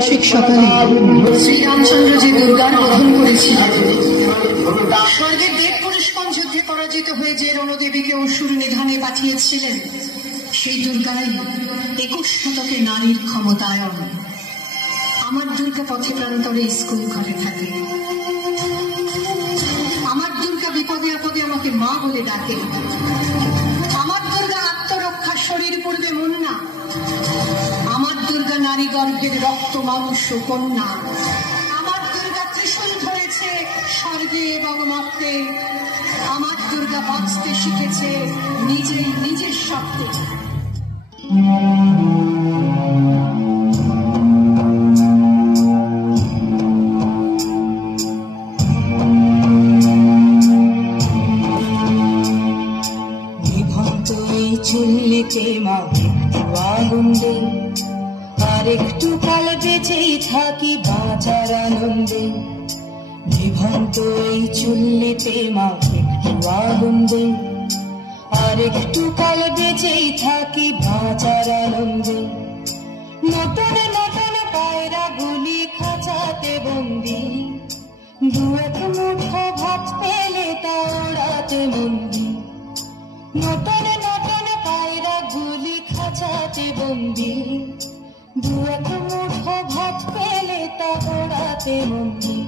সকালে শ্রীরামচন্দ্র যে দুর্গার বধন করেছিলেন, স্বর্গের দেব পুরুষগণ যুদ্ধে পরাজিত হয়ে যে রণদেবীকে অসুর নিধনে পাঠিয়েছিলেন, সেই দুর্গাই 21 শতকে নারীর ক্ষমতায়ন। আমার দুর্গা পথে প্রান্তরে স্কুল ঘরে থাকে, আমার দুর্গা বিপদে আপদে আমাকে মা বলে ডাকে, আমার দুর্গা আত্মরক্ষা শরীর পূর্বে মুন্না, আমার দুর্গা নারী গর্ভের রক্ত মাংস কন্যা, আমার দুর্গা ত্রিশূল ধরেছে স্বর্গে এবং মর্তে, আমার দুর্গা বাঁচতে শিখেছে নিজেই নিজের শব্দে। চুল্লিতে মা একটু আগুন দে, আর একটু কাল বেঁচেই থাকি বাঁচার আনন্দে। বিভ্রান্ত এই চুল্লিতে মা একটু আগুন দে, আর একটু কাল বেঁচেই থাকি বাঁচার আনন্দে। নতুন নতুন পায়রা গুলি খাঁচাতে বন্দি, দু এক মুঠো ভাত পেলে তা ওড়াতে মন্দি। নতুন নতুন পায়রা গুলি খাঁচাতে বন্দি, দু এক মুঠো ভাত পেলে তা ওড়াতে মন্দি।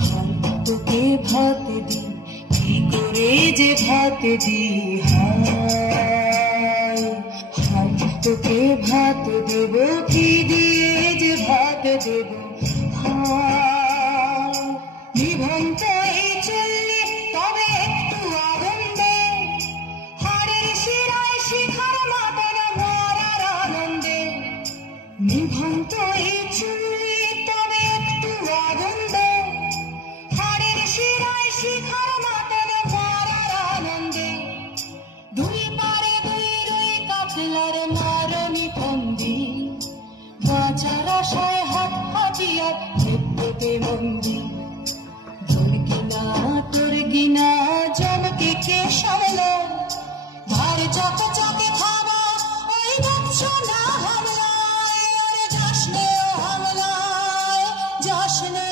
হায় তোকে ভাত দি, কি করে যে ভাত দি, হায় হায় তোকে ভাত দেব, কি দিয়ে যে ভাত দেব, হায়। বিভ্রান্ত এই চুল্লি তবে একটু আগুন দে, হাড়ের শিরায় শিখার মাতন মরার আনন্দে। বিভ্রান্ত এই চুল্লি তবে একটু আগুন দে, হাড়ের শিরায় শিখার মাতন মরার আনন্দে। দুই পারে দুই রুই কাতলার মারণি ফন্দি, বাঁচার আশায় হাত হাতিয়ার পেতে মন্দি। তোর গিনা জমকে কে সামলায়, ধার চকে চকে খাবা ওই দেখছো না হামলায়, ওরে যাসনে ও হামলায় যাসনে।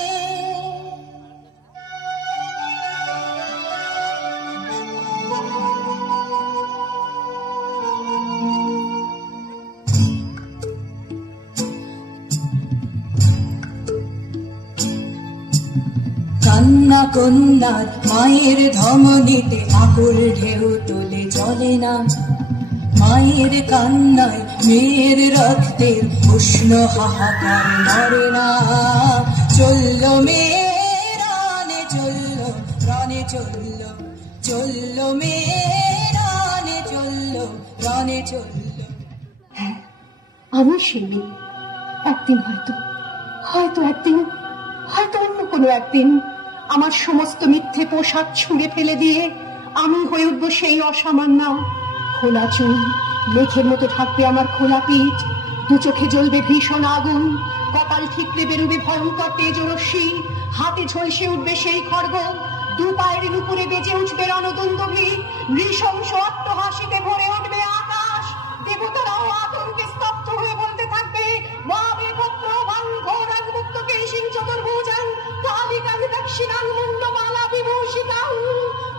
কান্না কন্যার মায়ের ধমনীতে আকুল ঢেউ তোলে চলে না, মায়ের কান্নায় মেয়ের রক্তের উষ্ণ হাহাকার নড়ে না। চলল মেয়ে রানে চলল, রানে চলল, চলল মেয়ে রানে চলল, রানে চলল। হ্যাঁ, আমি সেই মেয়ে। একদিন হয়তো একদিন, হয়তো অন্য কোনো একদিন আমার সমস্ত মিথ্যে পোশাক ছুঁড়ে ফেলে দিয়ে আমি হয়ে উঠবো সেই অসামান্য। খোলা চুল, মেঘের মতো থাকবে আমার খোলা পিঠ, দু চোখে জ্বলবে ভীষণ আগুন, কপাল ঠিকরে বেরোবে ভয়ঙ্কর তেজরশ্মি, হাতে ঝলসে উঠবে সেই খড়গ, দু পায়ের উপরে বেজে উঠবে রণদুন্দুভি, নৃশংস অট্টহাসিতে ভরে উঠবে আকাশ। দেবতারাও আতঙ্কে স্তব্ধ হয়ে বলতে থাকবে, মা বেগত্র বাং ঘোরাং মুক্ত কেশিং চতুর্ভুজাং কালিকাং দক্ষিণাং মুন্ডমালা বিভূষিতাং।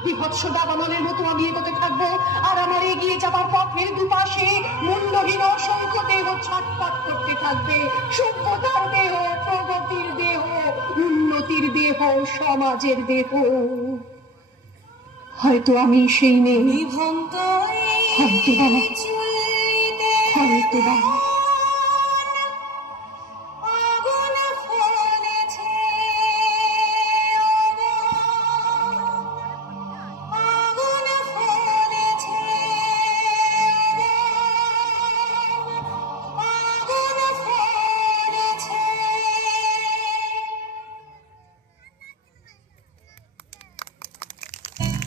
বিভৎস দাবানলের মতো আমি এগোতে থাকবো, আর আমার এগিয়ে যাবার পথের দুপাশে মুন্ডহীন অসংখ্য দেহ ছটফট করতে থাকবে। সভ্যতার দেহ, প্রগতির দেহ, উন্নতির দেহ, সমাজের দেহ। হয়তো আমি সেই নেই, হয়তো বা।